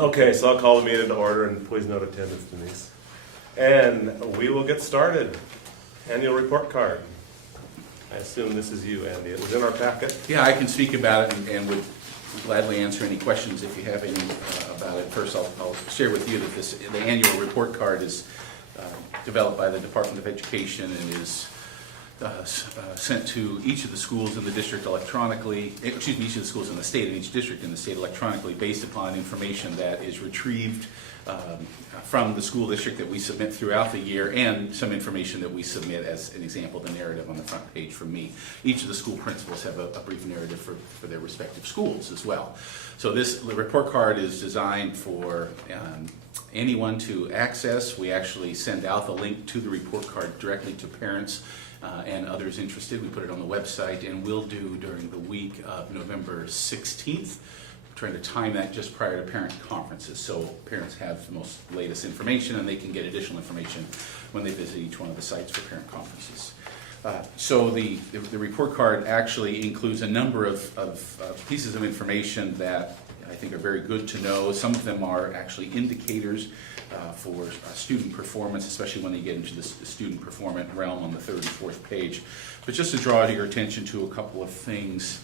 Okay, so I'll call the meeting to order, and please note attendance, Denise. And we will get started. Annual report card. I assume this is you, Andy. It was in our packet. Yeah, I can speak about it and would gladly answer any questions if you have any about it. First, I'll share with you that the annual report card is developed by the Department of Education and is sent to each of the schools in the district electronically, each of the schools in the state and each district in the state electronically based upon information that is retrieved from the school district that we submit throughout the year and some information that we submit as an example, the narrative on the front page from me. Each of the school principals have a brief narrative for their respective schools as well. So the report card is designed for anyone to access. We actually send out the link to the report card directly to parents and others interested. We put it on the website, and we'll do during the week of November 16th. Trying to time that just prior to parent conferences, so parents have the most latest information and they can get additional information when they visit each one of the sites for parent conferences. So the report card actually includes a number of pieces of information that I think are very good to know. Some of them are actually indicators for student performance, especially when they get into the student performance realm on the third and fourth page. But just to draw your attention to a couple of things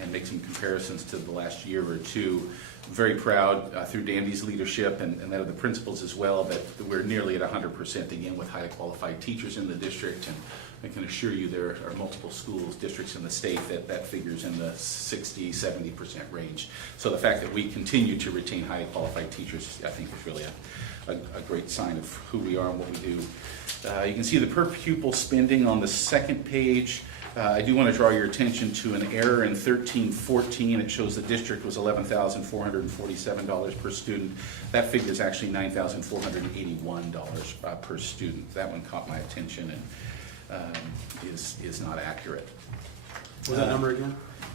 and make some comparisons to the last year or two. Very proud through Dandy's leadership and that of the principals as well that we're nearly at 100% again with highly qualified teachers in the district, and I can assure you there are multiple schools, districts in the state that figures in the 60-70% range. So the fact that we continue to retain highly qualified teachers I think is really a great sign of who we are and what we do. You can see the per pupil spending on the second page. I do want to draw your attention to an error in 1314. It shows the district was $11,447 per student. That figure is actually $9,481 per student. That one caught my attention and is not accurate. What was that number again?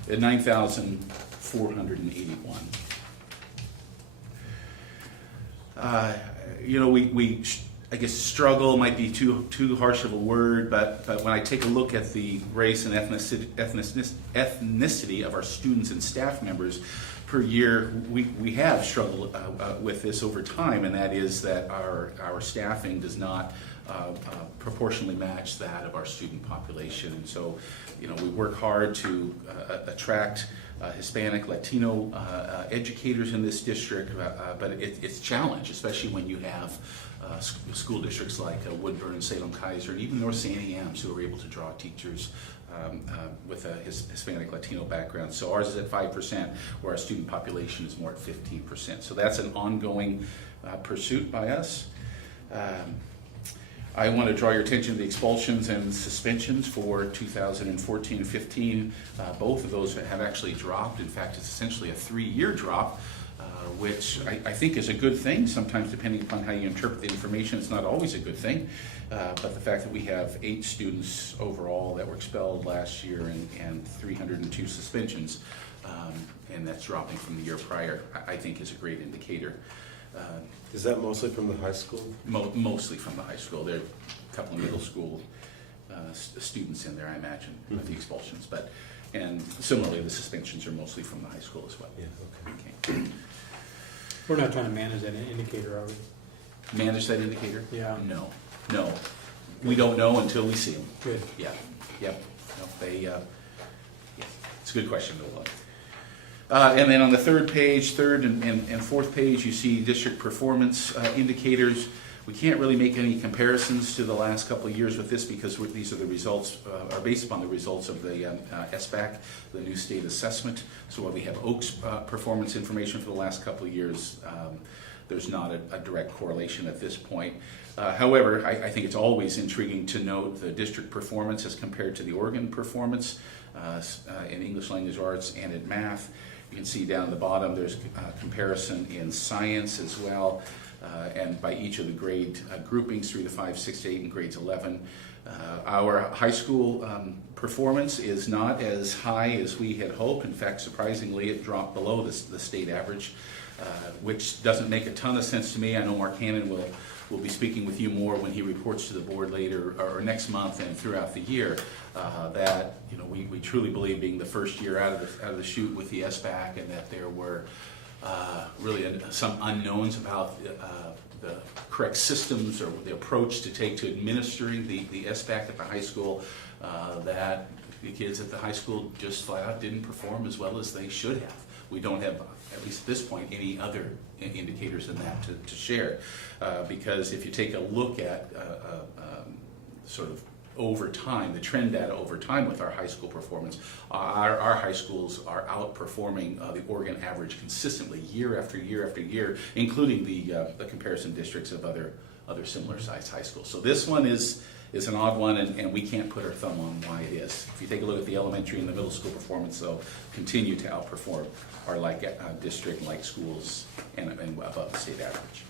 At 9,481. We I guess struggle might be too harsh of a word, but when I take a look at the race and ethnicity of our students and staff members per year, we have struggled with this over time, and that is that our staffing does not proportionally match that of our student population. And so, we work hard to attract Hispanic, Latino educators in this district, but it's a challenge, especially when you have school districts like Woodburn, Salem Kaiser, and even North St. Ames who are able to draw teachers with a Hispanic, Latino background. So ours is at 5%, where our student population is more at 15%. So that's an ongoing pursuit by us. I want to draw your attention to the expulsions and suspensions for 2014-15. Both of those have actually dropped. In fact, it's essentially a 3-year drop, which I think is a good thing. Sometimes, depending upon how you interpret the information, it's not always a good thing. But the fact that we have 8 students overall that were expelled last year and 302 suspensions, and that's dropping from the year prior, I think is a great indicator. Is that mostly from the high school? Mostly from the high school. There are a couple of middle school students in there, I imagine, with the expulsions. And similarly, the suspensions are mostly from the high school as well. Yeah, Okay. We're not trying to manage that indicator, are we? Manage that indicator? Yeah. No. We don't know until we see them. Good. Yeah. Yep. No, it's a good question, though. And then on the third and fourth page, you see district performance indicators. We can't really make any comparisons to the last couple of years with this because these are the results, are based upon the results of the SBAC, the new state assessment. So while we have Oaks performance information for the last couple of years, there's not a direct correlation at this point. However, I think it's always intriguing to note the district performance as compared to the Oregon performance in English language arts and in math. You can see down at the bottom there's a comparison in science as well, and by each of the grade groupings, 3 to 5, 6 to 8, and grades 11. Our high school performance is not as high as we had hoped. In fact, surprisingly, it dropped below the state average, which doesn't make a ton of sense to me. I know Mark Hannon will be speaking with you more when he reports to the board later or next month and throughout the year. That we truly believe being the first year out of the chute with the SBAC, and that there were really some unknowns about the correct systems or the approach to take to administering the SBAC at the high school, that the kids at the high school just flat out didn't perform as well as they should have. We don't have, at least at this point, any other indicators than that to share. Because if you take a look at sort of over time, the trend data over time with our high school performance, our high schools are outperforming the Oregon average consistently year after year after year, including the comparison districts of other similar sized high schools. So this one is an odd one, and we can't put our thumb on why it is. If you take a look at the elementary and the middle school performance, they'll continue to outperform our district like schools and above the state average.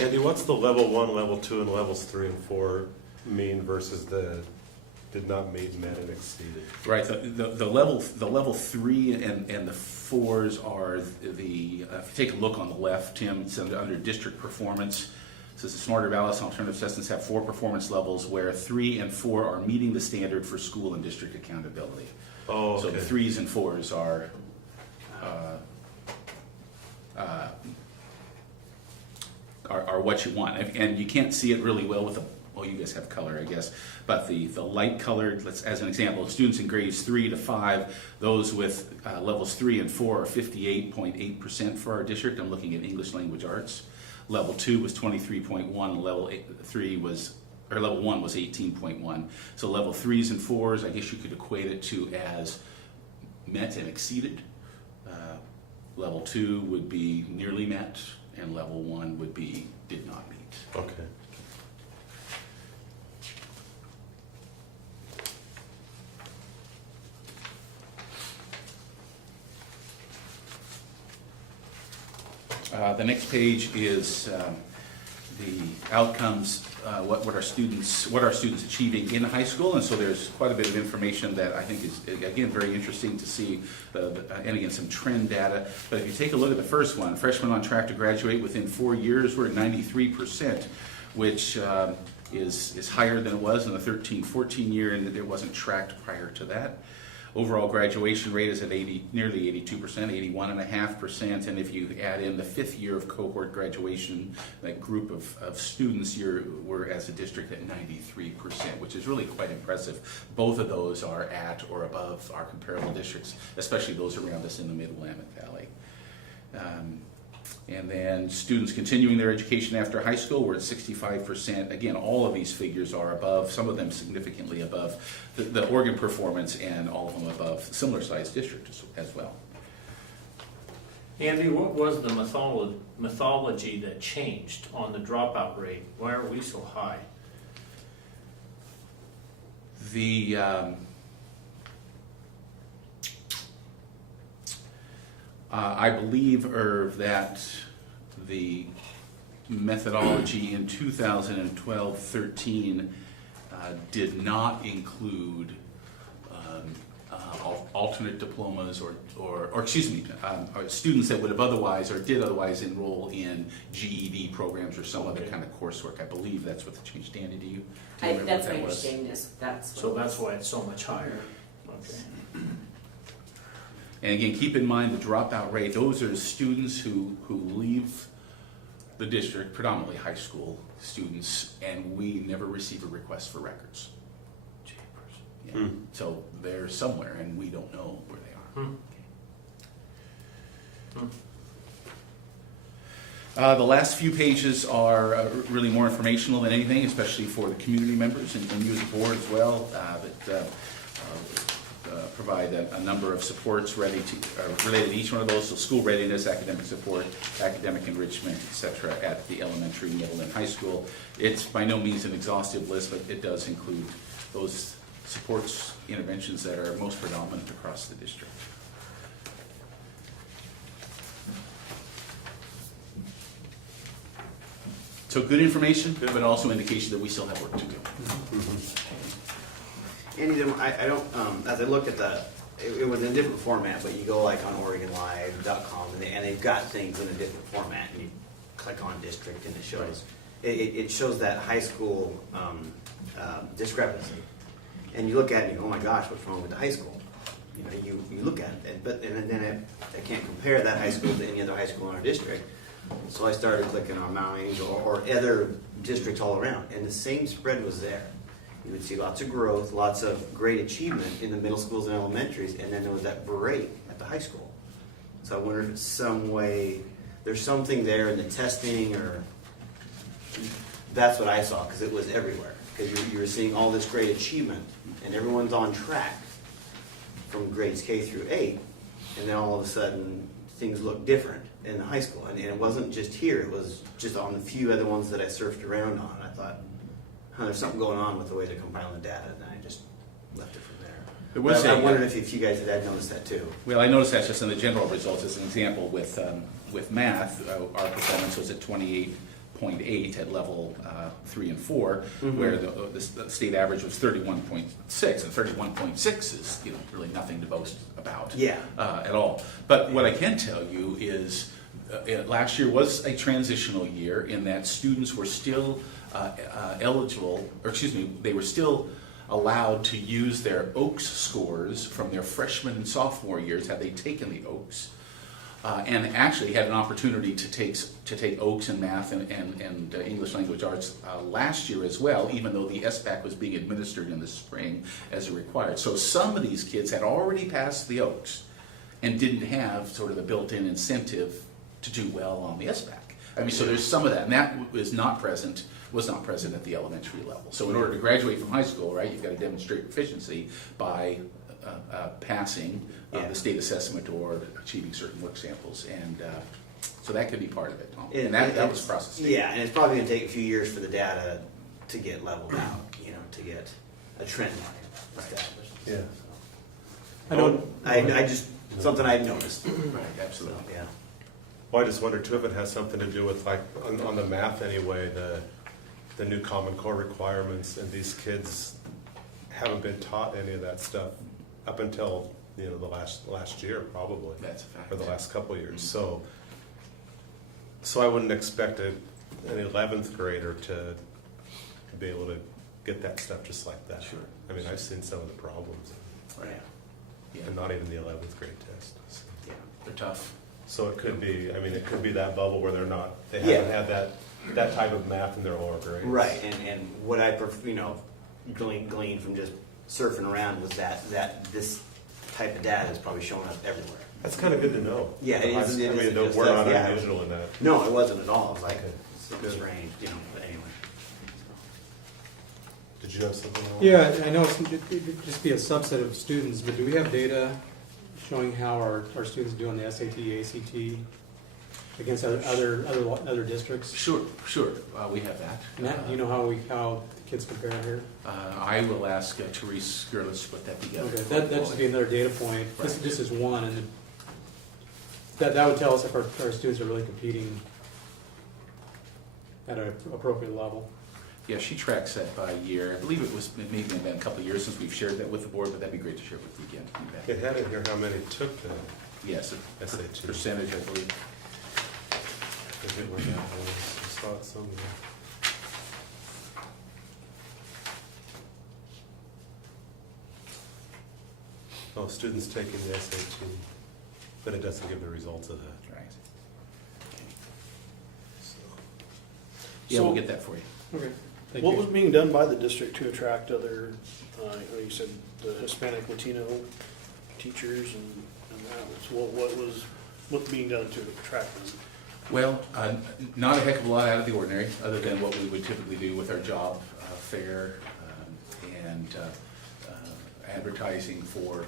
Andy, what's the level 1, level 2, and levels 3 and 4 mean versus the did not meet, met, and exceeded? Right. The level 3 and the 4s are the. If you take a look on the left, Tim, it's under district performance. It says the Smarter Balanced Alternative Assessments have 4 performance levels, where 3 and 4 are meeting the standard for school and district accountability. Oh, okay. So the 3s and 4s are what you want, and you can't see it really well with the. Well, you guys have color, I guess, but the light colored, as an example, students in grades 3 to 5, those with levels 3 and 4 are 58.8% for our district. I'm looking at English language arts. Level 2 was 23.1, level 1 was 18.1. So level 3s and 4s, I guess you could equate it to as met and exceeded. Level 2 would be nearly met, and level 1 would be did not meet. Okay. The next page is the outcomes, what are students achieving in high school, and so there's quite a bit of information that I think is, again, very interesting to see, and again, some trend data. But if you take a look at the first one, freshmen on track to graduate within 4 years, we're at 93%, which is higher than it was in the 13-14 year, and it wasn't tracked prior to that. Overall graduation rate is at nearly 82%, 81.5%, and if you add in the 5th year of cohort graduation, that group of students, we're as a district at 93%, which is really quite impressive. Both of those are at or above our comparable districts, especially those around us in the Mid-Willamette Valley. And then students continuing their education after high school, we're at 65%. Again, all of these figures are above, some of them significantly above the Oregon performance, and all of them above similar sized districts as well. Andy, what was the mythology that changed on the dropout rate? Why are we so high? I believe, Irv, that the methodology in 2012-13 did not include alternate diplomas or students that would have otherwise or did otherwise enroll in GED programs or some other kind of coursework. I believe that's what the change. Danny, do you remember That's what my that was? understanding. So that's why it's so much higher. Okay. And again, keep in mind the dropout rate, those are students who leave the district, predominantly high school students, and we never receive a request for records. Yeah. So they're somewhere, and we don't know where they are. The last few pages are really more informational than anything, especially for the community members and you as a board as well, that provide a number of supports related to each one of those. So school readiness, academic support, academic enrichment, etc. at the elementary, middle, and high school. It's by no means an exhaustive list, but it does include those supports, interventions that are most predominant across the district. So good information, but also indication that we still have work to do. Andy, I don't, as I looked at it was in a different format, but you go like on OregonLive.com and they've got things in a different format, and you click on district and it shows, it shows that high school discrepancy. And you look at it and you go, oh my gosh, what's wrong with the high school? you look at it, and then I can't compare that high school to any other high school in our district. So I started clicking on Mount Angel or other districts all around, and the same spread was there. You would see lots of growth, lots of great achievement in the middle schools and elementaries, and then there was that break at the high school. So I wonder if it's some way, there's something there in the testing, or that's what I saw, because it was everywhere. Because you were seeing all this great achievement, and everyone's on track from grades K through 8, and then all of a sudden things look different in the high school. And it wasn't just here, it was just on the few other ones that I surfed around on. I thought, there's something going on with the way they're compiling the data, and I just left it from there. I wondered if you guys had noticed that too. Well, I noticed that just in the general results. As an example, with math, our performance was at 28.8 at level 3 and 4, where the state average was 31.6, and 31.6 is really nothing to boast about at all. But what I can tell you is last year was a transitional year in that students were still eligible, or excuse me, they were still allowed to use their OAKS scores from their freshman and sophomore years had they taken the OAKS. And actually had an opportunity to take OAKS in math and English language arts last year as well, even though the SBAC was being administered in the spring as required. So some of these kids had already passed the OAKS and didn't have sort of the built-in incentive to do well on the SBAC. I mean, so there's some of that, and that was not present at the elementary level. So in order to graduate from high school, right, you've got to demonstrate proficiency by passing the state assessment or achieving certain work samples, and so that could be part of it. And that was across the state. Yeah, and it's probably going to take a few years for the data to get leveled out, to get a trend line established. Yeah. I just something I'd noticed. Right, absolutely. So, yeah. Well, I just wonder too if it has something to do with, like, on the math anyway, the new Common Core requirements, and these kids haven't been taught any of that stuff up until the last year, probably. That's a fact. Or the last couple of years. So I wouldn't expect an 11th grader to be able to get that stuff just like that. Sure. I mean, I've seen some of the problems, Right. Yeah. and not even the 11th grade test. So. Yeah, they're tough. So it could be, it could be that bubble where they haven't had that type of math in their lower grades. Right, and what I gleaned from just surfing around was that this type of data is probably showing up everywhere. That's kind of good to know. Yeah, it is. We're not unusual in that. No, it wasn't at all. It was like Okay. something strange, but anyway. Did you know something else? Yeah, I know it'd just be a subset of students, but do we have data showing how our students do on the SAT, ACT against other districts? Sure. We have that. Matt, do you know how the kids compare here? I will ask Therese Gerlis to put that together. Okay, that'd just be another data point. This is one, and that would tell us if our students are really competing at an appropriate level. Yeah, she tracks that by year. I believe it may have been a couple of years since we've shared that with the board, but that'd be great to share with you again. It had in here how many took the Yes, a SAT. percentage, I believe. Because it went down. I saw it somewhere. Oh, students taking the SAT, but it doesn't give the results of that. Right. So. Yeah, we'll get that for you. Okay, thank What you. was being done by the district to attract other, you said the Hispanic, Latino teachers and that? So what's being done to attract them? Well, not a heck of a lot out of the ordinary, other than what we would typically do with our job fair and advertising for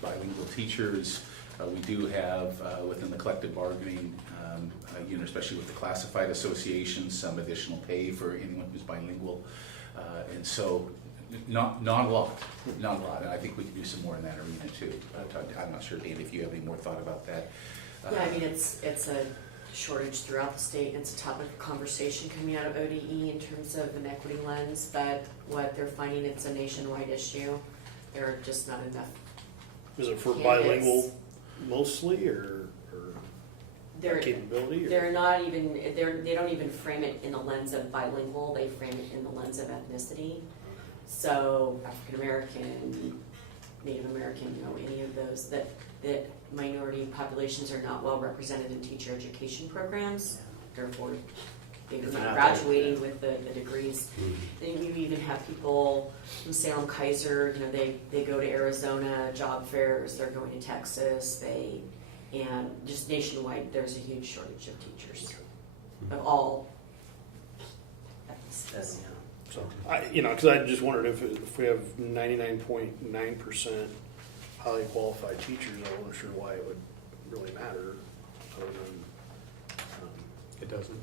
bilingual teachers. We do have, within the collective bargaining unit, especially with the classified associations, some additional pay for anyone who's bilingual. And so, not a lot. And I think we can do some more in that arena too. I'm not sure, Dave, if you have any more thought about that. Yeah, I mean, it's a shortage throughout the state, and it's a topic of conversation coming out of ODE in terms of an equity lens, but what they're finding, it's a nationwide issue. There are just not enough. Is it for Candidates. bilingual mostly, or capability? They're not even, they don't even frame it in the lens of bilingual, they frame it in the lens of ethnicity. So African American, Native American, any of those, that minority populations are not well represented in teacher education programs, therefore they're If they're not not there. graduating with the degrees. Then you even have people from Salem Kaiser, they go to Arizona job fairs, they're going to Texas, and just nationwide, there's a huge shortage of teachers of all ethnicities. That's, So, because I just wondered if we have 99.9% highly qualified teachers, I wasn't sure why it would really matter, other than, It doesn't.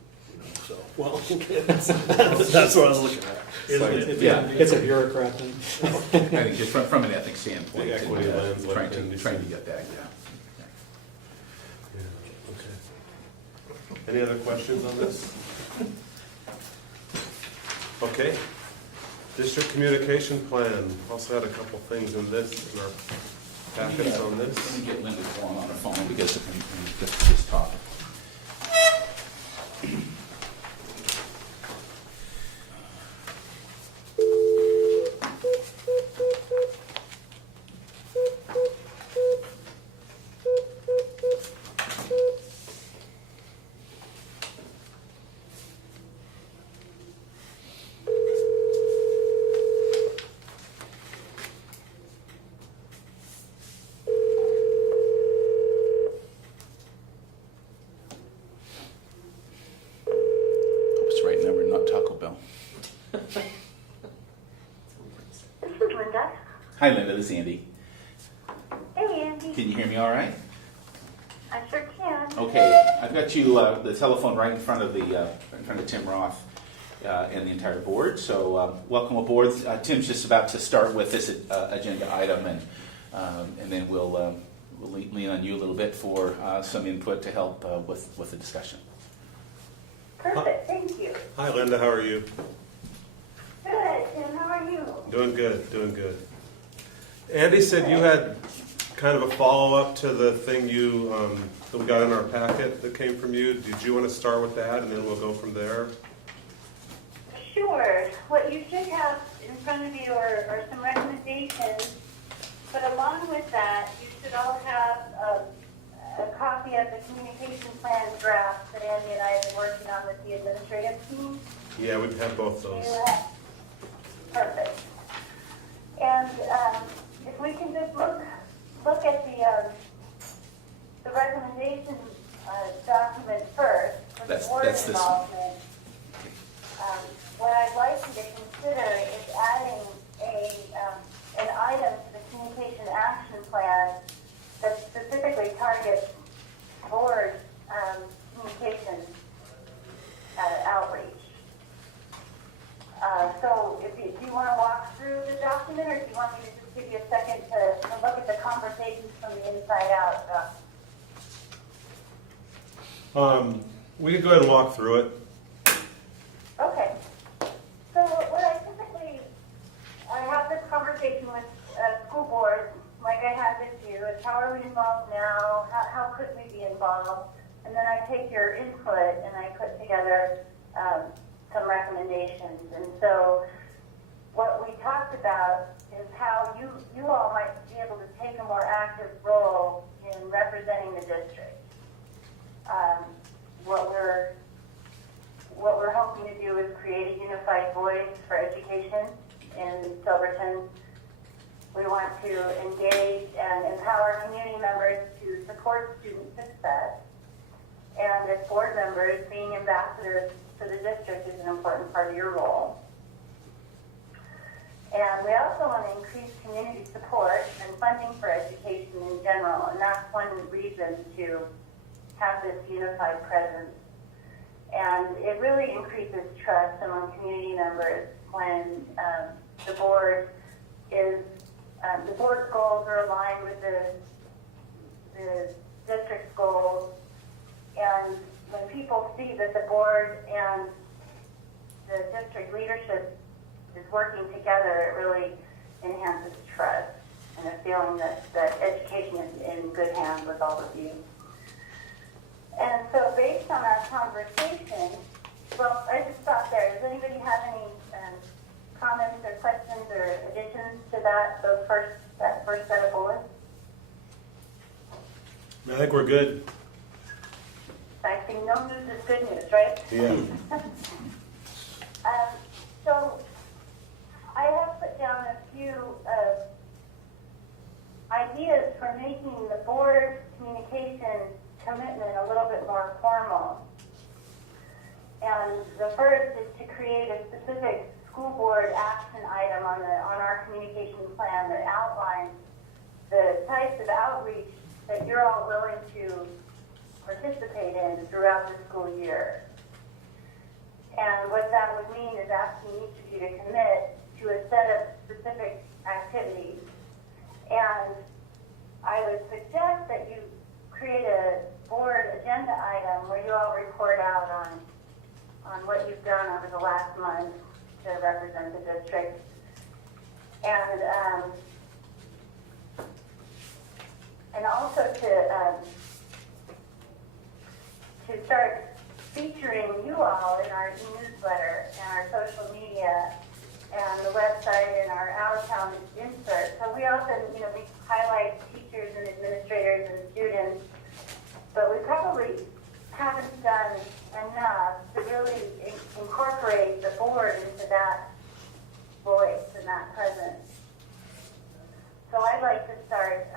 so, well, okay, that's what I was looking at. Isn't it? Yeah. It's a bureaucrat thing. I think just from an ethics standpoint. The equity and, lens, like Trying Andy to said. get that, yeah. Yeah, okay. Any other questions on this? Okay. District communication plan, also had a couple things in our packets on Let this. me get Linda going on the phone because we just talked. Hope it's the right number, not Taco Bell. This is Linda. Hi, Linda, this is Andy. Hey, Andy. Can you hear me all right? I sure can. Okay, I've got you, the telephone right in front of Tim Roth and the entire board. So welcome aboard. Tim's just about to start with this agenda item, and then we'll lean on you a little bit for some input to help with the discussion. Perfect. Thank you. Hi Linda, how are you? Good. Tim, how are you? Doing good, doing good. Andy said you had kind of a follow-up to the thing that we got in our packet that came from you. Did you want to start with that and then we'll go from there? Sure. What you should have in front of you are some recommendations, but along with that, you should all have a copy of the communication plan draft that Andy and I have been working on with the administrative team. Yeah, we'd have both those. Yeah. Perfect. And if we can just look at the recommendation document first, with That's the board this. involvement. What I'd like you to consider is adding an item to the communication action plan that specifically targets board communication outreach. So do you want to walk through the document, or do you want me to just give you a second to look at the conversations from the inside out? We could go ahead and walk through it. Okay. So what I have this conversation with school board, like I had with you, is how are we involved now? How could we be involved? And then I take your input and I put together some recommendations. And so what we talked about is how you all might be able to take a more active role in representing the district. What we're hoping to do is create a unified voice for education in Silverton. We want to engage and empower community members to support student success. And as board members, being ambassadors to the district is an important part of your role. And we also want to increase community support and funding for education in general. And that's one reason to have this unified presence. And it really increases trust among community members when the board's goals are aligned with the district's goals. And when people see that the board and the district leadership is working together, it really enhances trust and a feeling that education is in good hands with all of you. And so based on our conversation, well, I just stopped there. Does anybody have any comments or questions or additions to that, those first steps? first set of bullets? I think we're good. I think no news is good news, right? Yeah. So I have put down a few ideas for making the board communication commitment a little bit more formal. And the first is to create a specific school board action item on our communication plan that outlines the types of outreach that you're all willing to participate in throughout the school year. And what that would mean is asking each of you to commit to a set of specific activities. And I would suggest that you create a board agenda item where you all report out on what you've done over the last month to represent the district. And also to start featuring you all in our newsletter and our social media and the website and our town insert. So we often, we highlight teachers and administrators and students, but we probably haven't done enough to really incorporate the board into that voice and that presence. So I'd like to start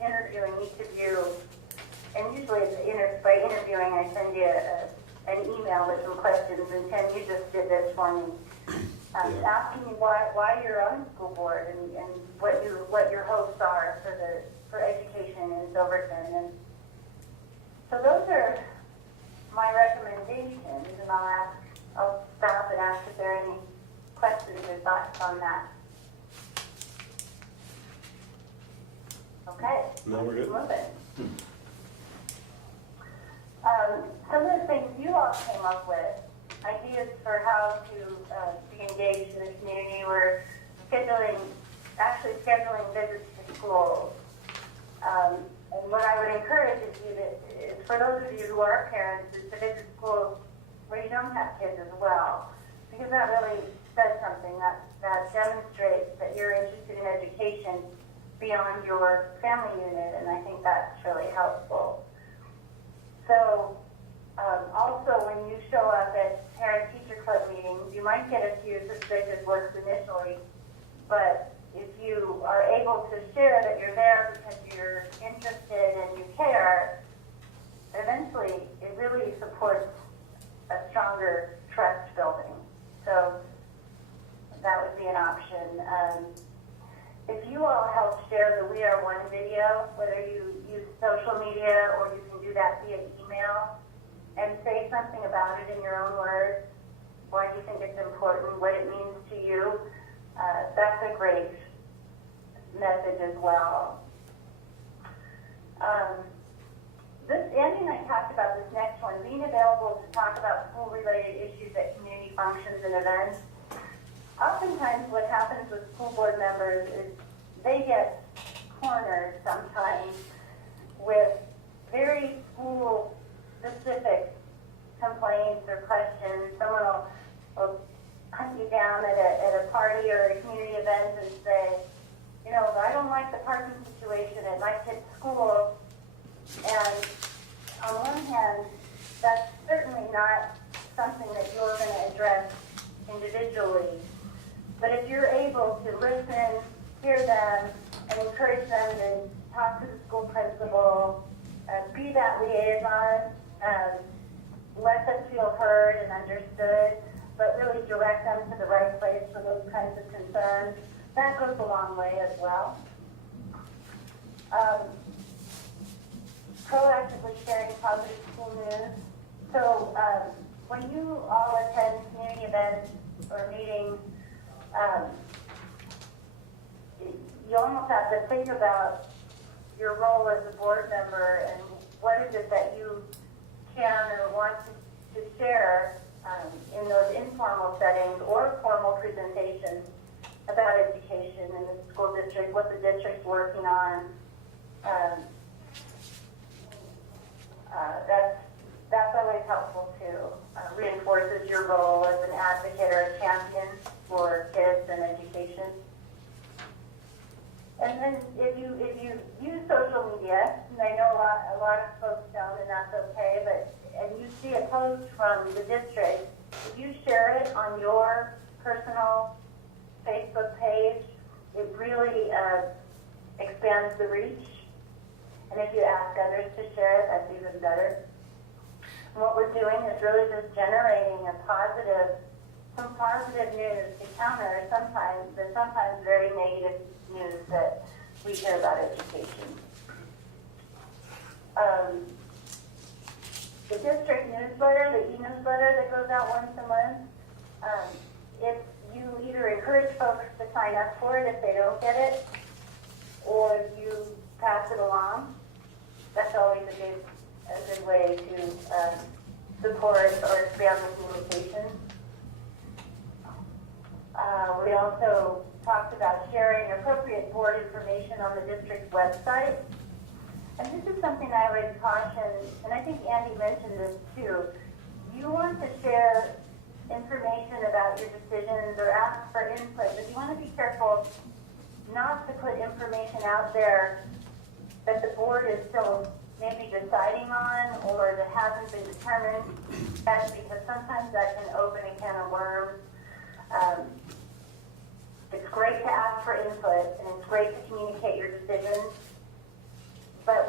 interviewing each of you, and usually by interviewing I send you an email with some questions, and Tim, you just did this for me. Asking you why you're on the school board and what your hopes are for education in Silverton. And so those are my recommendations, and I'll stop and ask if there are any questions or thoughts on that. Okay. No, we're good. Moving. Some of the things you all came up with, ideas for how to be engaged in the community, were scheduling visits to schools. And what I would encourage is for those of you who are parents, is to visit schools where you don't have kids as well, because that really says something that demonstrates that you're interested in education beyond your family unit, and I think that's really helpful. So also when you show up at parent-teacher club meetings, you might get a few suspicious looks initially, but if you are able to share that you're there because you're interested and you care, eventually it really supports a stronger trust building. So that would be an option. If you all help share the We Are One video, whether you use social media or you can do that via email, and say something about it in your own words, why you think it's important, what it means to you, that's a great message as well. Andy and I talked about this next one, being available to talk about school-related issues at community functions and events. Oftentimes what happens with school board members is they get cornered sometimes with very school-specific complaints or questions. Someone will hunt you down at a party or a community event and say, I don't like the parking situation at my kid's school. And on one hand, that's certainly not something that you're going to address individually. But if you're able to listen, hear them, and encourage them to talk to the school principal, be that liaison, let them feel heard and understood, but really direct them to the right place for those kinds of concerns, that goes a long way as well. Proactively sharing positive school news. So when you all attend community events or meetings, you almost have to think about your role as a board member and what is it that you can or want to share in those informal settings or formal presentations about education in the school district, what the district's working on. That's always helpful too. Reinforces your role as an advocate or a champion for kids and education. And then a lot of folks don't, and that's okay, but, and you see a post from the district, if you share it on your personal Facebook page, it really expands the reach. And if you ask others to share it, that's even better. And what we're doing is really just generating some positive news to counter the sometimes very negative news that we hear about education. The district newsletter, the e-newsletter that goes out once a month, if you either encourage folks to sign up for it if they don't get it, or you pass it along, that's always a good way to support or expand the communication. We also talked about sharing appropriate board information on the district website. And this is something I would caution, and I think Andy mentioned this too. You want to share information about your decisions or ask for input, but you want to be careful not to put information out there that the board is still maybe deciding on or that hasn't been determined yet, because sometimes that can open a can of worms. It's great to ask for input and it's great to communicate your decisions, but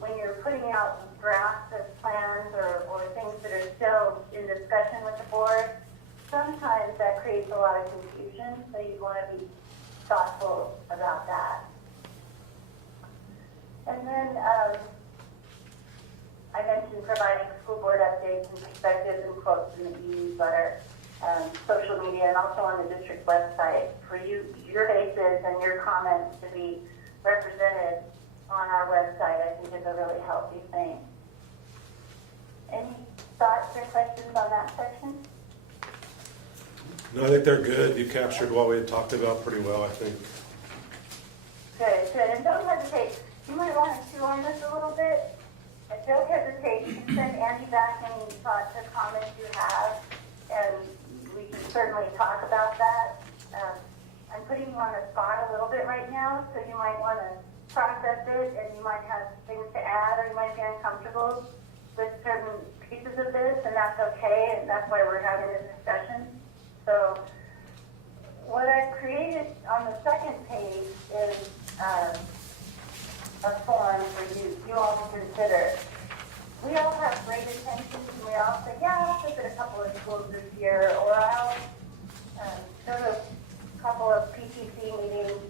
when you're putting out drafts of plans or things that are still in discussion with the board, sometimes that creates a lot of confusion, so you want to be thoughtful about that. And then I mentioned providing school board updates and perspectives and quotes in the e-newsletter, social media, and also on the district website for your bases and your comments to be represented on our website. I think is a really healthy thing. Any thoughts or questions on that section? No, I think they're good. You captured what we had talked about pretty well, I think. Good. And don't hesitate. You might want to chew on this a little bit. And don't hesitate. You can send Andy back any thoughts or comments you have, and we can certainly talk about that. I'm putting you on the spot a little bit right now, so you might want to process it, and you might have things to add, or you might be uncomfortable with certain pieces of this, and that's okay, and that's why we're having this discussion. So what I've created on the second page is a form for you all to consider. We all have great intentions, and we all say, yeah, I'll visit a couple of schools this year, or I'll go to a couple of PTC meetings.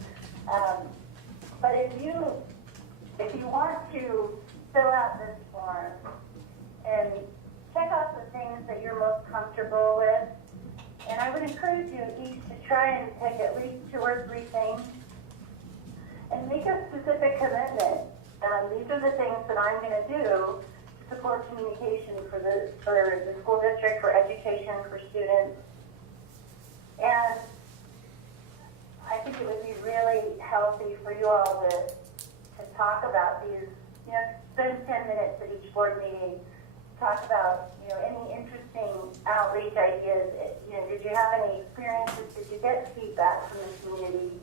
But if you want to fill out this form and check off the things that you're most comfortable with, and I would encourage you each to try and take at least 2 or 3 things and make a specific commitment. These are the things that I'm going to do to support communication for the school district, for education, for students. And I think it would be really healthy for you all to talk about these, spend 10 minutes at each board meeting, talk about, any interesting outreach ideas. Did you have any experiences? Did you get feedback from the community?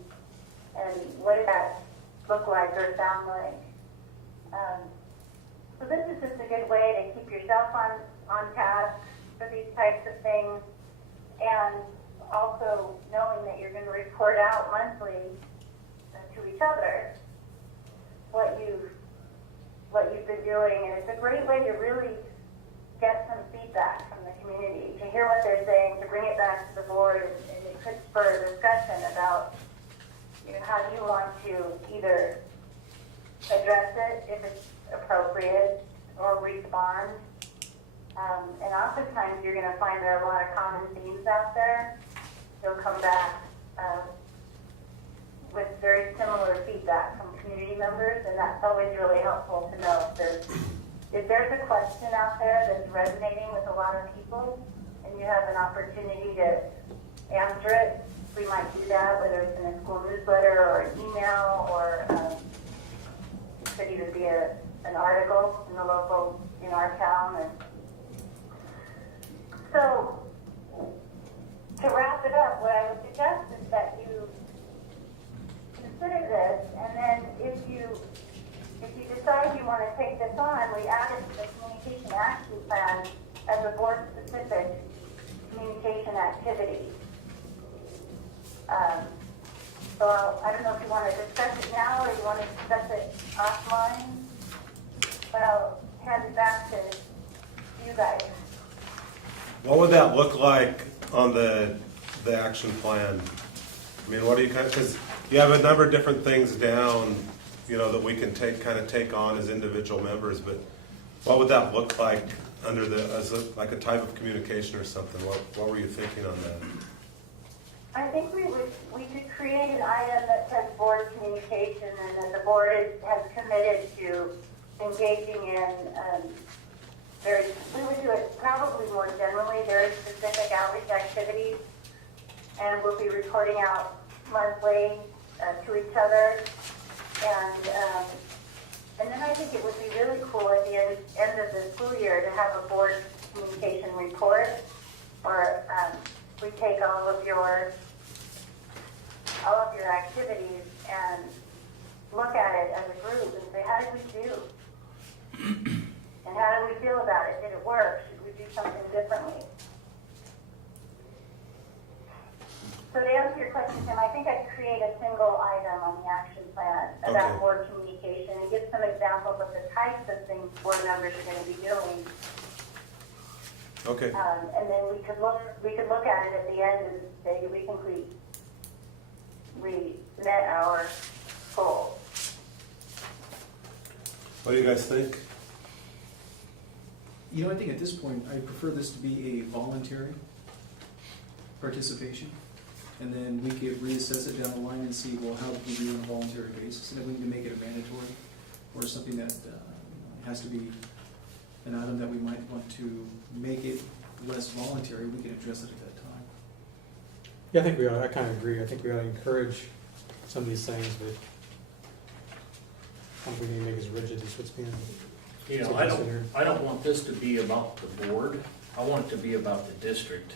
And what did that look like or sound like? So this is just a good way to keep yourself on task for these types of things, and also knowing that you're going to report out monthly to each other what you've been doing, and it's a great way to really get some feedback from the community, to hear what they're saying, to bring it back to the board, and it could spur a discussion about how you want to either address it if it's appropriate or respond. And oftentimes you're going to find there are a lot of common themes out there. You'll come back with very similar feedback from community members, and that's always really helpful to know if there's a question out there that's resonating with a lot of people and you have an opportunity to answer it. We might do that, whether it's in a school newsletter or an email, or it could even be an article in our town. And so, to wrap it up, what I would suggest is that you consider this, and then if you decide you want to take this on, So I don't know if you want to discuss it now or you want to discuss it offline, but I'll hand it back to you guys. What would that look like on the action plan? I mean, what do you because you have a number of different things down, that we can take on as individual members, but what would that look like under like a type of communication or something? What were you thinking on that? I think we could create an item that says board communication, and that the board has committed to engaging in we would do it probably more generally, very specific outreach activities, and we'll be reporting out monthly to each other. And then I think it would be really cool at the end of the school year to have a board communication report, or we take all of your activities and look at it as a group and say, how did we do? And how do we feel about it? Did it work? Should we do something differently? So to answer your question, Tim, I think I'd create a single item on the action plan about Okay. board communication and give some examples of the types of things board members are going to be doing. Okay. And then we could look at it at the end and say we think we met our goal. What do you guys think? I think at this point, I prefer this to be a voluntary participation. And then we could reassess it down the line and see, well, how do we do on a voluntary basis? And if we need to make it a mandatory or something that has to be an item that we might want to make it less voluntary, we can address it at that time. Yeah, I kind of agree. I think we ought to encourage some of these things, but I don't think we need to make as rigid as what's being. I don't want this to be about the board. I want it to be about the district.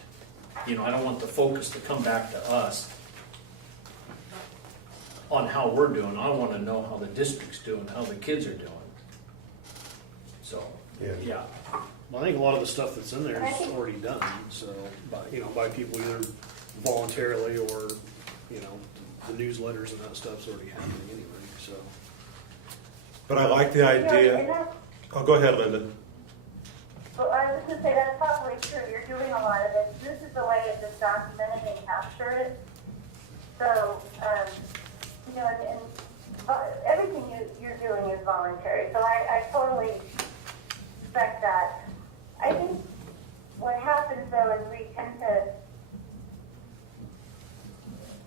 I don't want the focus to come back to us on how we're doing. I want to know how the district's doing, how the kids are doing. So, yeah. Well, I think a lot of the stuff that's in there is already done, so, by people either voluntarily or, the newsletters and that stuff's already happening anyway, so. But I like the idea. Oh, go ahead, Linda. Well, I was going to say that's probably true. You're doing a lot of it. This is the way it's just documented and captured. So, and everything you're doing is voluntary. So I totally respect that. I think what happens though is we tend to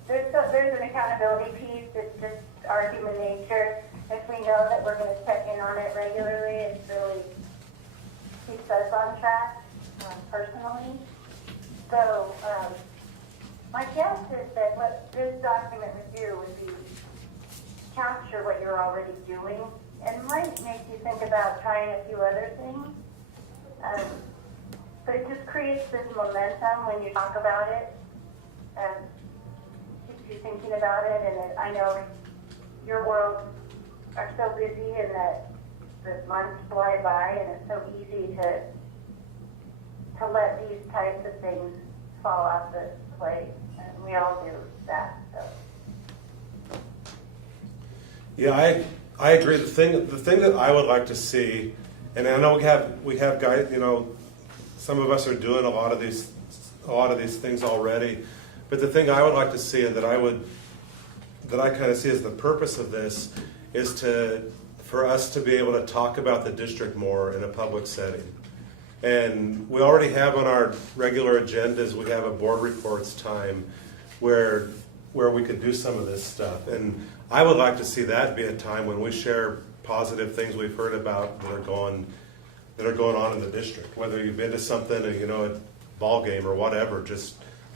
there's an accountability piece. It's just our human nature. If we know that we're going to check in on it regularly, it really keeps us on track personally. So my guess is that what this document would do would be capture what you're already doing and might make you think about trying a few other things. But it just creates this momentum when you talk about it and keeps you thinking about it. And I know your world are so busy and that the months fly by and it's so easy to let these types of things fall off the plate. And we all do that. So. Yeah, I agree. The thing that I would like to see, and I know we have guys, some of us are doing a lot of these things already, but the thing I would like to see and that I kind of see as the purpose of this is for us to be able to talk about the district more in a public setting. And we already have on our regular agendas, we have a board reports time where we could do some of this stuff. And I would like to see that be a time when we share positive things we've heard about that are going on in the district. Whether you've been to something, a ball game or whatever,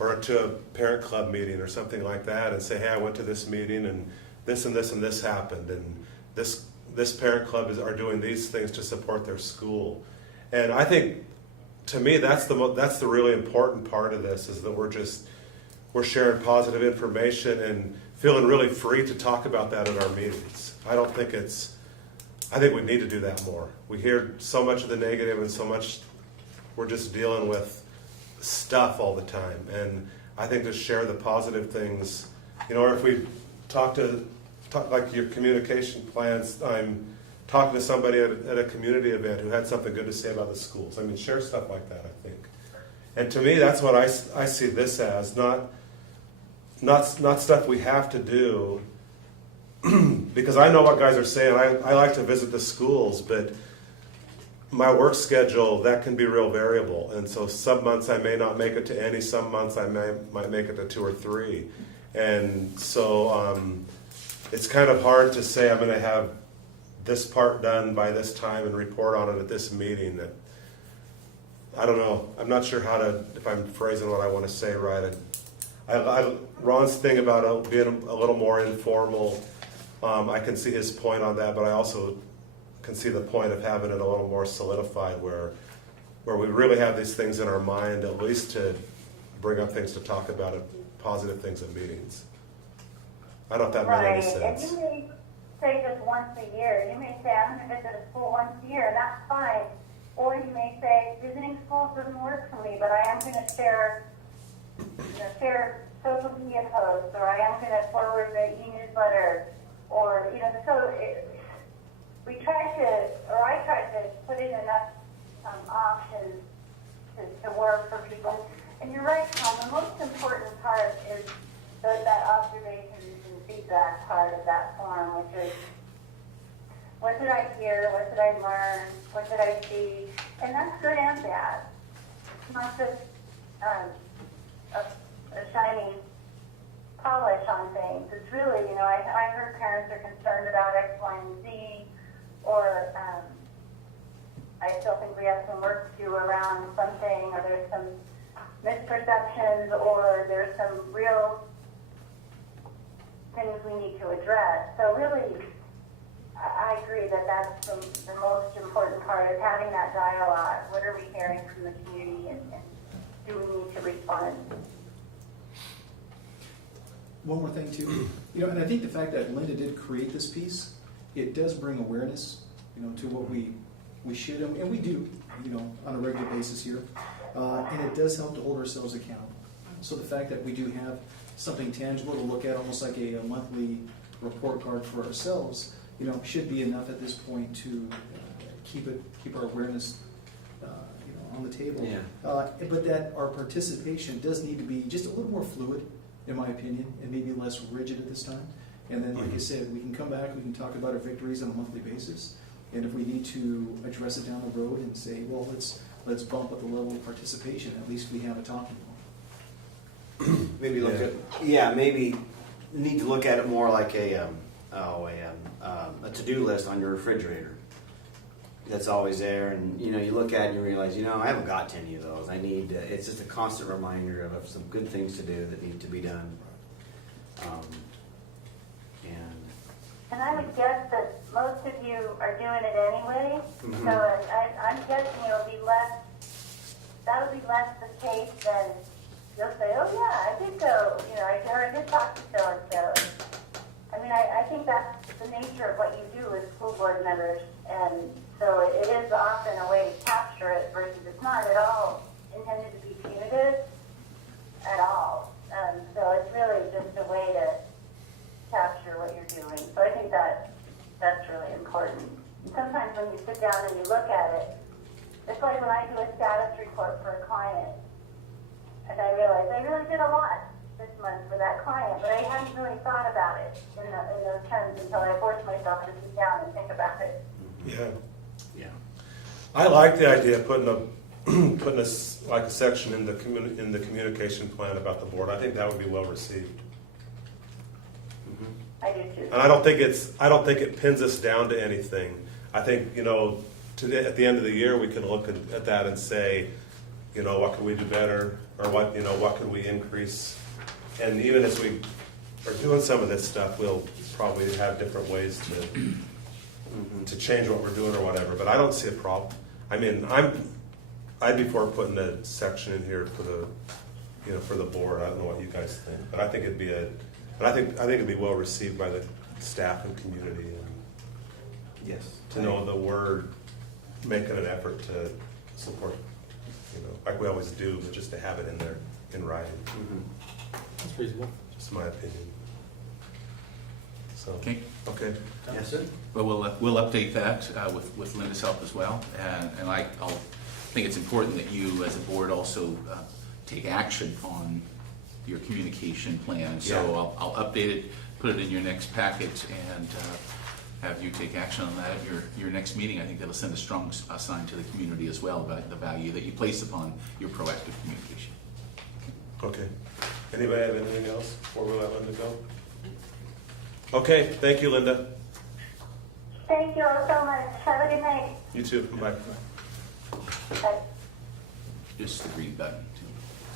or to a parent club meeting or something like that, and say, hey, I went to this meeting and this and this and this happened, and this parent club are doing these things to support their school. And I think, to me, that's the really important part of this, is that we're sharing positive information and feeling really free to talk about that in our meetings. I think we need to do that more. We hear so much of the negative and so much we're just dealing with stuff all the time. And I think to share the positive things, you know, or if we talk like your communication plans, I'm talking to somebody at a community event who had something good to say about the schools. I mean, share stuff like that, I think. And to me, that's what I see this as, not stuff we have to do, because I know what guys are saying. I like to visit the schools, but my work schedule, that can be real variable. And so some months I may not make it to any, some months I might make it to 2 or 3. And so it's kind of hard to say I'm going to have this part done by this time and report on it at this meeting. That I don't know. I'm not sure if I'm phrasing what I want to say right. Ron's thing about being a little more informal, I can see his point on that, but I also can see the point of having it a little more solidified where we really have these things in our mind, at least to bring up things to talk about, positive things at meetings. I don't know if that made any sense. And you may say just once a year. You may say, I'm going to visit a school once a year, and that's fine. Or you may say, visiting schools doesn't work for me, but I am going to share social media posts, or I am going to forward the e-newsletter, or, I try to put in enough options to work for people. And you're right, Tom, the most important part is that observations and feedback part of that form, which is, what did I hear, what did I learn, what did I see? And that's good and bad. It's not just a shiny polish on things. It's really, I heard parents are concerned about X, Y, and Z, or I still think we have some work to do around something, or there's some misperceptions, or there's some real things we need to address. So really, I agree that that's the most important part of having that dialogue. What are we hearing from the community, and do we need to respond? One more thing too, and I think the fact that Linda did create this piece, it does bring awareness, to what we should, and we do, on a regular basis here, and it does help to hold ourselves accountable. So the fact that we do have something tangible to look at, almost like a monthly report card for ourselves, should be enough at this point to keep our awareness, on the table. Yeah. But that our participation does need to be just a little more fluid, in my opinion, and maybe less rigid at this time. And then, like I said, we can come back, we can talk about our victories on a monthly basis. And if we need to address it down the road and say, well, let's bump up the level of participation, at least we have a talking point. Maybe maybe need to look at it more like a to-do list on your refrigerator. That's always there, and you look at it and you realize, I haven't got to any of those. I need it's just a constant reminder of some good things to do that need to be done. And I would guess that most of you are doing it anyway, Mm-hmm. so I'm guessing that'll be less the case than you'll say, oh yeah, I did go, I did talk to so-and-so. I mean, I think that's the nature of what you do as school board members, and so it is often a way to capture it versus it's not at all intended to be punitive at all. So it's really just a way to capture what you're doing. So I think that's really important. And sometimes when you sit down and you look at it, it's like when I do a status report for a client, and I realize I really did a lot this month for that client, but I hadn't really thought about it in those terms until I forced myself to sit down and think about it. Yeah. I like the idea of putting a section in the communication plan about the board. I think that would be well received. I do too. And I don't think it pins us down to anything. I think, at the end of the year, we can look at that and say, what could we do better, or what could we increase? And even as we are doing some of this stuff, we'll probably have different ways to change what we're doing or whatever. But I don't see a problem. I mean, I'd be for putting a section in here for the board. I don't know what you guys think, but I think I think it'd be well received by the staff and community. Yes. To know that we're making an effort to support, like we always do, but just to have it in there. in writing, That's reasonable. just my opinion. So, Okay. okay. That's it. Well, we'll update that with Linda's help as well, and I'll think it's important that you, as a board, also take action on your communication plan. So Yeah. I'll update it, put it in your next packet, and have you take action on that at your next meeting. I think that'll send a strong sign to the community as well about the value that you place upon your proactive communication. Okay. Anybody have anything else before we let Linda go? Okay, thank you, Linda. Thank you all so much. Have a good night. You too. Bye. Bye. Just the green button.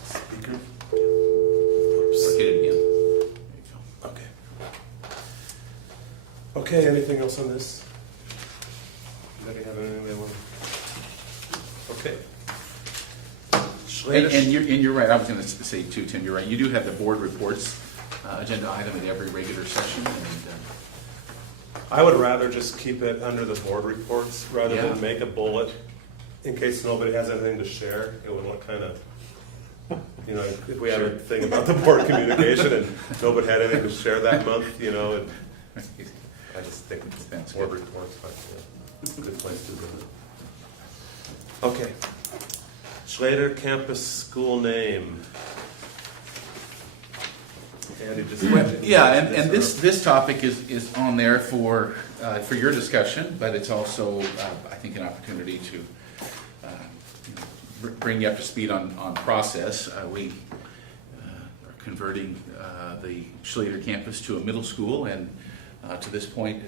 Speaker. Or Oops. hit it again. There you go. Okay. Okay, anything else on this? Anybody have anything they want? Okay. And you're right, I was going to say too, Tim, you're right, you do have the board reports agenda item at every regular session, and I would rather just keep it under the board reports rather Yeah. than make a bullet in case nobody has anything to share. It would look kind of, if we had a thing about the board communication and nobody had anything to share that month, and I just think That's board good. reports, but good place to do it. Okay. Schlater Campus School name. Andy just yeah, and this topic is on there for your discussion, but it's also, I think, an opportunity to bring you up to speed on process. We are converting the Schlater campus to a middle school, and to this point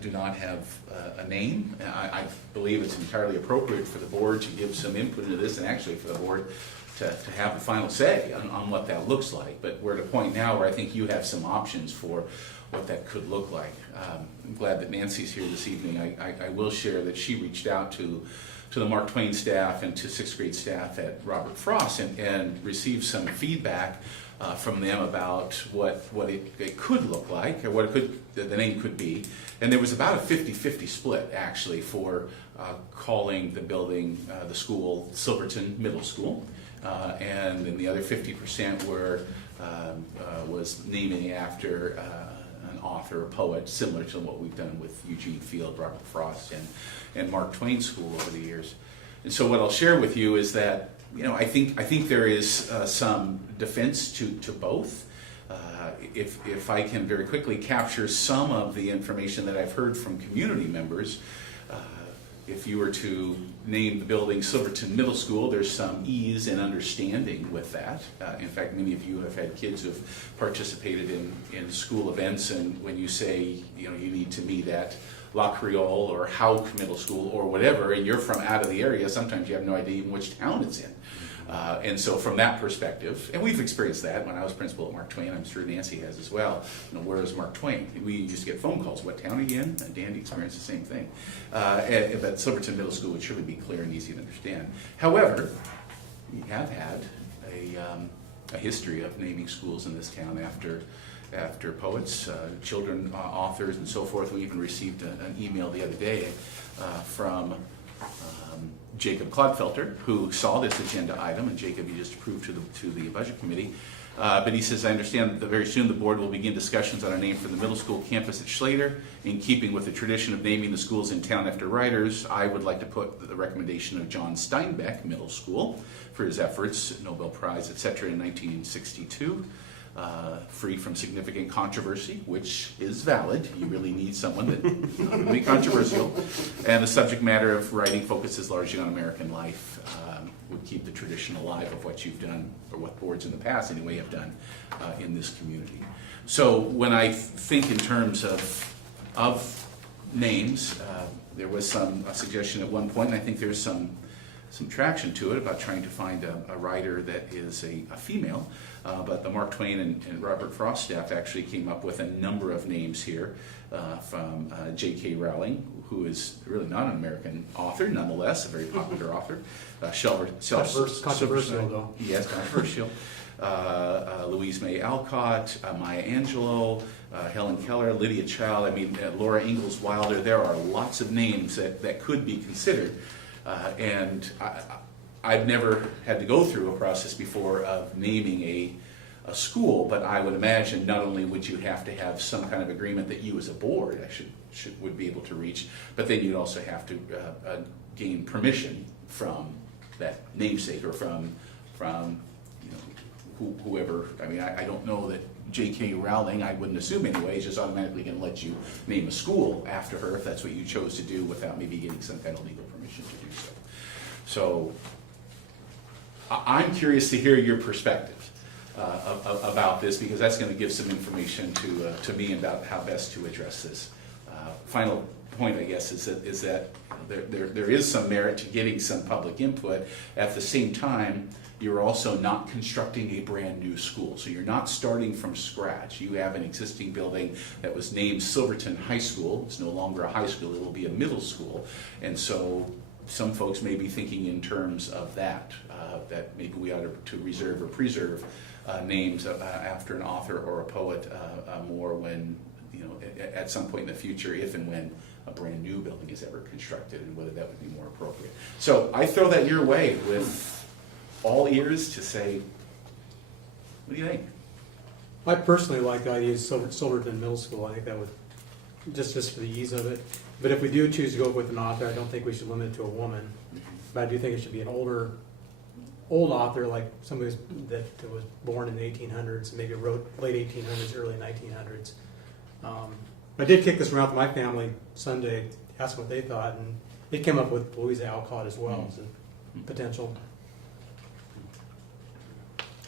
do not have a name. I believe it's entirely appropriate for the board to give some input into this, and actually for the board to have the final say on what that looks like. But we're at a point now where I think you have some options for what that could look like. I'm glad that Nancy's here this evening. I will share that she reached out to the Mark Twain staff and to sixth grade staff at Robert Frost and received some feedback from them about what it could look like, or what the name could be. And there was about a 50-50 split, actually, for calling the building, the school, Silverton Middle School. And then the other 50% was naming after an author, a poet, similar to what we've done with Eugene Field, Robert Frost, and Mark Twain School over the years. And so what I'll share with you is that I think there is some defense to both. If I can very quickly capture some of the information that I've heard from community members, if you were to name the building Silverton Middle School, there's some ease and understanding with that. In fact, many of you have had kids who have participated in school events, and when you say you need to meet at La Creole or Houck Middle School or whatever, and you're from out of the area, sometimes you have no idea even which town it's in. And so from that perspective, and we've experienced that when I was principal at Mark Twain, I'm sure Nancy has as well. Where is Mark Twain? We used to get phone calls, what town are you in? And Dandy experienced the same thing. But Silverton Middle School would surely be clear and easy to understand. However, we have had a history of naming schools in this town after poets, children, authors, and so forth. We even received an email the other day from Jacob Clodfelter, who saw this agenda item, and Jacob, you just approved to the budget committee. But he says, I understand that very soon the board will begin discussions on a name for the middle school campus at Schlater. In keeping with the tradition of naming the schools in town after writers, I would like to put the recommendation of John Steinbeck Middle School for his efforts, Nobel Prize, etc. in 1962. Free from significant controversy, which is valid. You really need someone that not going to be controversial. And the subject matter of writing focuses largely on American life. Would keep the tradition alive of what you've done, or what boards in the past anyway have done in this community. So when I think in terms of names, there was a suggestion at one point, and I think there's some traction to it about trying to find a writer that is a female. But the Mark Twain and Robert Frost staff actually came up with a number of names here from J.K. Rowling, who is really not an American author, nonetheless, a very popular author. Controversial, though. Yes, controversial. Louise May Alcott, Maya Angelou, Helen Keller, Lydia Child, Laura Ingalls Wilder. There are lots of names that could be considered. And I've never had to go through a process before of naming a school, but I would imagine not only would you have to have some kind of agreement that you as a board would be able to reach, but then you'd also have to gain permission from that namesake or from whoever. I mean, I don't know that J.K. Rowling, I wouldn't assume anyway, is just automatically going to let you name a school after her if that's what you chose to do without maybe getting some kind of legal permission to do so. So I'm curious to hear your perspective about this, because that's going to give some information to me about how best to address this. Final point, I guess, is that there is some merit to getting some public input. At the same time, you're also not constructing a brand new school. So you're not starting from scratch. You have an existing building that was named Silverton High School. It's no longer a high school, it will be a middle school. And so some folks may be thinking in terms of that maybe we ought to reserve or preserve names after an author or a poet more when, at some point in the future, if and when a brand new building is ever constructed, and whether that would be more appropriate. So I throw that your way with all ears to say, what do you think? I personally like the idea of Silverton Middle School. I think that would, just for the ease of it. But if we do choose to go with an author, I don't think we should limit it to a woman. But I do think it should be an old author, like somebody that was born in the 1800s, maybe wrote late 1800s, early 1900s. I did kick this around with my family Sunday, ask what they thought, and it came up with Louisa Alcott as well as a potential.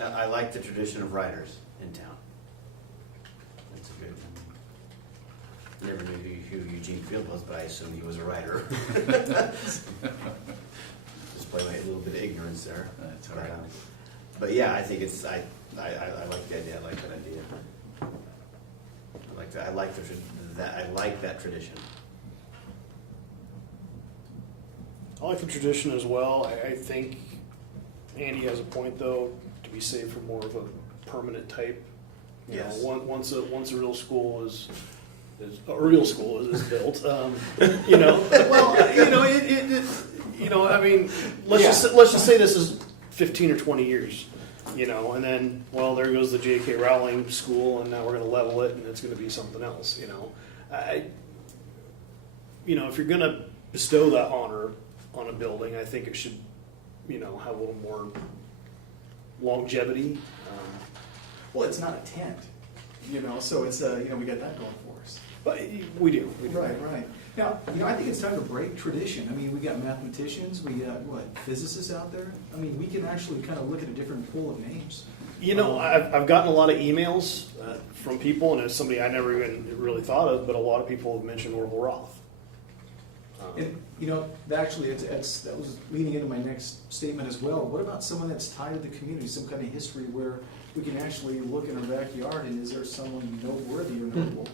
I like the tradition of writers in town. That's a good one. Never knew who Eugene Field was, but I assumed he was a writer. Display my little bit of ignorance there. That's all right. But yeah, I think it's, I like the idea, I like that idea. I like that tradition. I like the tradition as well. I think Andy has a point, though, to be safe for more of a permanent type. Yes. Once a real school is built, well, I mean, let's just say this is 15 or 20 years, and then, well, there goes the J.K. Rowling school, and now we're going to level it, and it's going to be something else, if you're going to bestow that honor on a building, I think it should, have a little more longevity. Well, it's not a tent, so it's, we got that going for us. But we do. Right. Now, I think it's time to break tradition. I mean, we got mathematicians, we got, physicists out there? I mean, we can actually kind of look at a different pool of names. I've gotten a lot of emails from people, and it's somebody I never even really thought of, but a lot of people have mentioned Orville Roth. And, actually, that was leading into my next statement as well. What about someone that's tied to the community, some kind of history where we can actually look in our backyard, and is there someone noteworthy or notable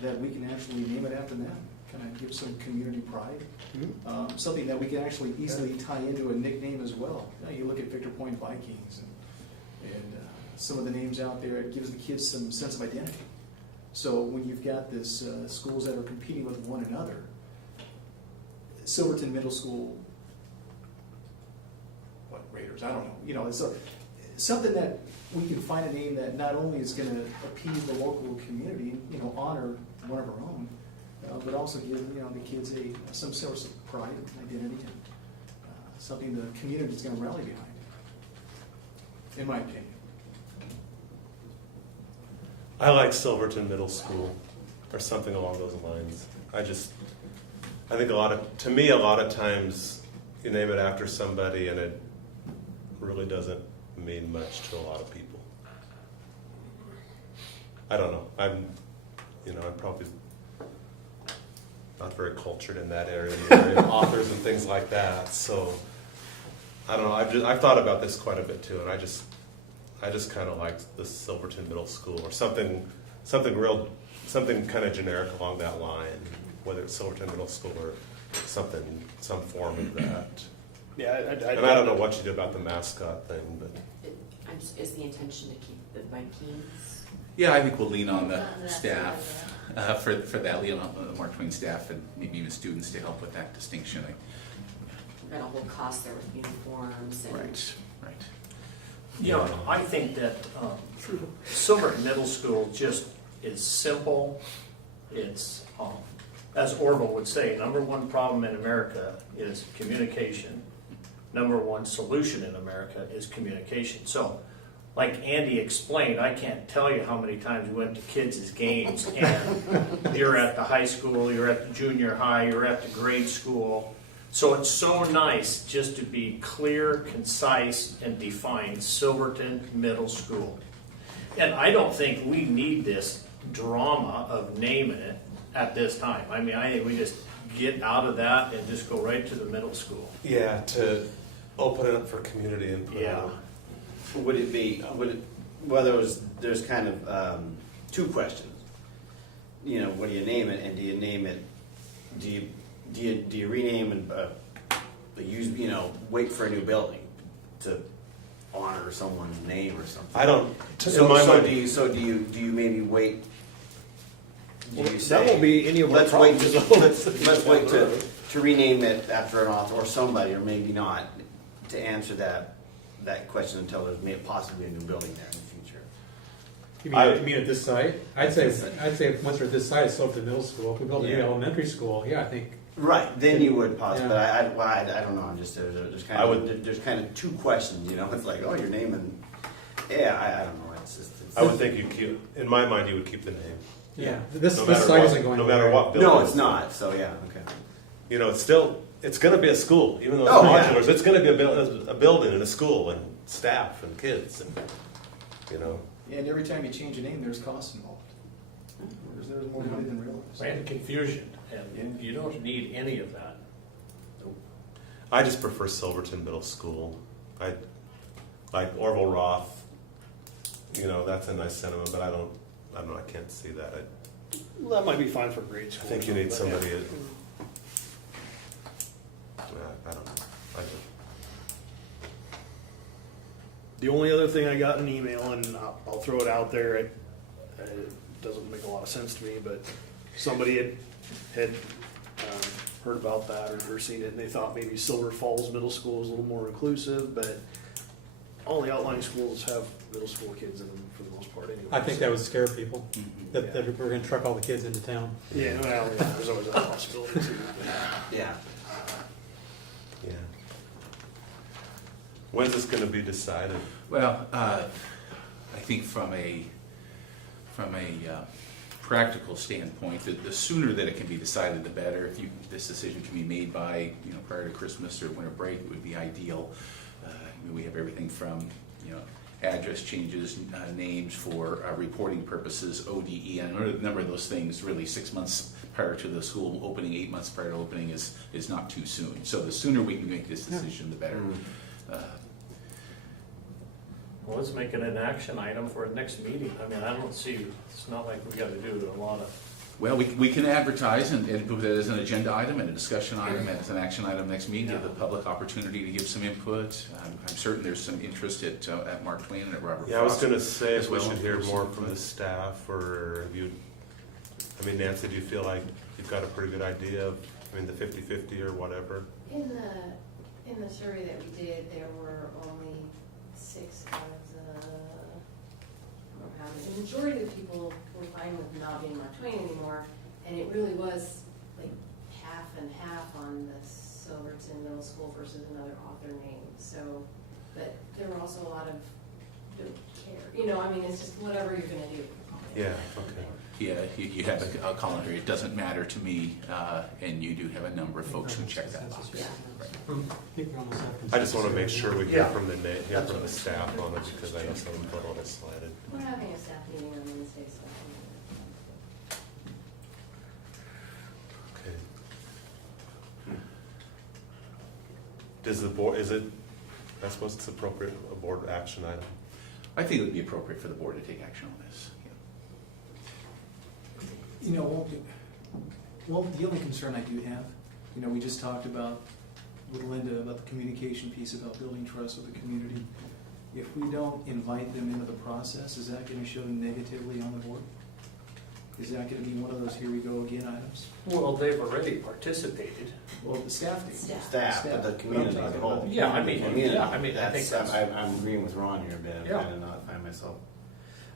that we can actually name it after them? Kind of give some community pride. Mm-hmm. Something that we can actually easily tie into a nickname as well. You look at Victor Point Vikings and some of the names out there, it gives the kids some sense of identity. So when you've got this schools that are competing with one another, Silverton Middle School, Raiders, I don't know. It's something that we can find a name that not only is going to appease the local community, honor one of our own, but also give the kids some source of pride and identity, and something the community is going to rally behind, in my opinion. I like Silverton Middle School, or something along those lines. I think a lot of times you name it after somebody and it really doesn't mean much to a lot of people. I don't know. I'm probably not very cultured in that area, authors and things like that. So I don't know. I've thought about this quite a bit too, and I just kind of liked the Silverton Middle School or something kind of generic along that line, whether it's Silverton Middle School or some form of that. Yeah, and I don't know what you did about the mascot thing, but Is the intention to keep the Vikings? Yeah, I think we'll lean on the staff for that, lean on the Mark Twain staff and maybe even students to help with that distinction. been a whole cost there with uniforms and. Right, right. You know, I think that Silverton Middle School just is simple. It's, as Orville would say, number one problem in America is communication. Number one solution in America is communication. So, like Andy explained, I can't tell you how many times we went to kids' games and you're at the high school, you're at the junior high, you're at the grade school. So it's so nice just to be clear, concise, and define Silverton Middle School. And I don't think we need this drama of naming it at this time. I mean, I think we just get out of that and just go right to the middle school. Yeah, to open it up for community input. Yeah. Would it be, well, there's kind of two questions. You know, what do you name it, and do you name it, do you rename and use, you know, wait for a new building to honor someone's name or something? I don't, So, in my so mind, do you maybe wait? Do you That say, won't be any of our let's wait problems. let's wait to rename it after an author or somebody, or maybe not, to answer that question until there's possibly a new building there in the future. You mean at this site? I'd say once we're at this site, it's Silverton Middle School. If we build a new Yeah. elementary school, yeah, I think. Right, then you would possibly, Yeah. but I don't know, I'm just, there's kind I of, there's kind of two questions, you know, it's like, oh, you're naming, yeah, I don't know, it's just. I would think you keep, in my mind, you would keep the name. Yeah, this No this matter site what- isn't going no matter anywhere. what building. No, it's not, so yeah, okay. You know, it's gonna be a school, even though it's Oh, yeah. modulars, it's gonna be a building and a school and staff and kids and, you know. Yeah, and every time you change a name, there's costs involved. There's more money than realized. And confusion, and you don't need any of that. I just prefer Silverton Middle School. I like Orville Roth. You know, that's a nice sentiment, but I don't know. I can't see that. Well, that might be fine for grade I school. think you need but somebody. yeah. I don't know. The only other thing I got in an email, and I'll throw it out there, it doesn't make a lot of sense to me, but somebody had heard about that or seen it, and they thought maybe Silver Falls Middle School was a little more inclusive, but all the outlying schools have middle school kids in them for the most part anyway. I think that would scare people, Mhm. that we're gonna truck all the kids into town. Yeah, well, yeah, there's always that possibility too. Yeah. Yeah. When's this going to be decided? Well, I think from a practical standpoint, the sooner that it can be decided, the better. If this decision can be made by, you know, prior to Christmas or winter break, it would be ideal. We have everything from, you know, address changes, names for reporting purposes, ODE, and a number of those things, really 6 months prior to the school opening, 8 months prior to opening is not too soon. So the sooner we can make this decision, the better. Well, let's make it an action item for the next meeting. I mean, I don't see, it's not like we gotta do a lot of, Well, we can advertise and put it as an agenda item and a discussion item and as an action item next meeting, give the public opportunity to give some input. I'm certain there's some interest at Mark Twain and at Robert Frost. Yeah, I was going to say as if we well, should hear for some more from input. the staff, or have you, I mean, Nancy, do you feel like you've got a pretty good idea of, I mean, the 50-50 or whatever? In the survey that we did, there were only 6 of the, the majority of the people were fine with not being Mark Twain anymore, and it really was like half and half on the Silverton Middle School versus another author name. So, but there were also a lot of don't care. You know, I mean, it's just whatever you're gonna do. Yeah, okay. Yeah, you have a column here, it doesn't matter to me, and you do have a number of folks who check that box. Yeah. I just want to make sure we hear Yeah. from the staff on it, because I know some of them got a little slanted. We're having a staff meeting on Wednesday, so. Okay. Does the board, I suppose it's appropriate, a board action item? I think it would be appropriate for the board to take action on this. Yeah. You know, well, the only concern I do have, you know, we just talked about with Linda about the communication piece, about building trust with the community. If we don't invite them into the process, is that going to show negatively on the board? Is that gonna be one of those here we go again items? Well, they've already participated. Well, the staff did. Staff. Staff, but the community as a whole. Yeah, I mean, Community, yeah, I mean, I think that's. I'm agreeing with Ron here a bit, I'm Yeah. kind of not finding myself.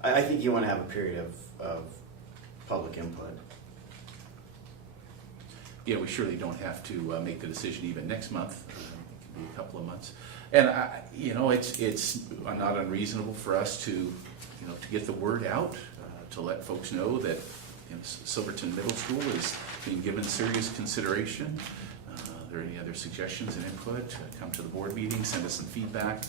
I think you want to have a period of public input. Yeah, we surely don't have to make the decision even next month. It can be a couple of months. And it's not unreasonable for us to get the word out, to let folks know that Silverton Middle School is being given serious consideration. Are there any other suggestions and input? Come to the board meeting, send us some feedback.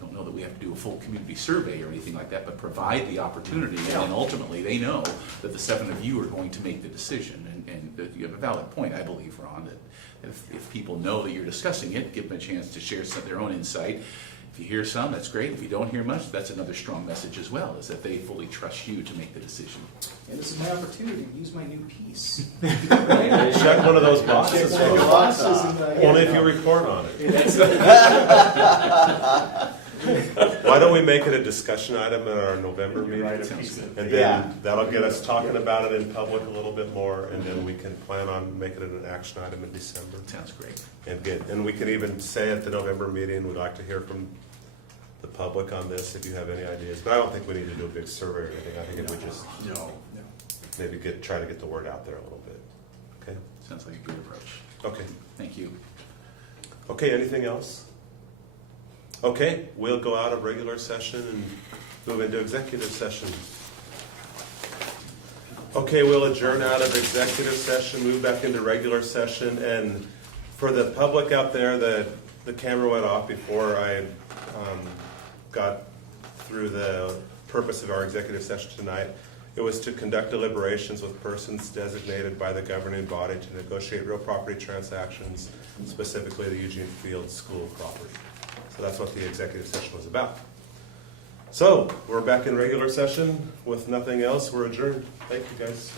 Don't know that we have to do a full community survey or anything like that, but provide the opportunity, and then ultimately they know that the 7 of you are going to make the decision. And that you have a valid point, I believe, Ron, that if people know that you're discussing it, give them a chance to share their own insight. If you hear some, that's great. If you don't hear much, that's another strong message as well, is that they fully trust you to make the decision. And this is my opportunity to use my new piece. Check one of those boxes. Check one of the boxes and, Only if you report on it. Why don't we make it a discussion item at our November meeting? And Yeah. then that'll get us talking about it in public a little bit more, and then we can plan on making it an action item in December. Sounds great. And we can even say at the November meeting, we'd like to hear from the public on this if you have any ideas. But I don't think we need to do a big survey or anything. I think it would just maybe try to get the word out there a little bit. Okay? Sounds like a good approach. Okay. Thank you. Okay, anything else? Okay, we'll go out of regular session and move into executive session. Okay, we'll adjourn out of executive session, move back into regular session, and for the public out there, the camera went off before I got through the purpose of our executive session tonight. It was to conduct deliberations with persons designated by the governing body to negotiate real property transactions, specifically the Eugene Field School property. So that's what the executive session was about. So we're back in regular session with nothing else. We're adjourned. Thank you, guys.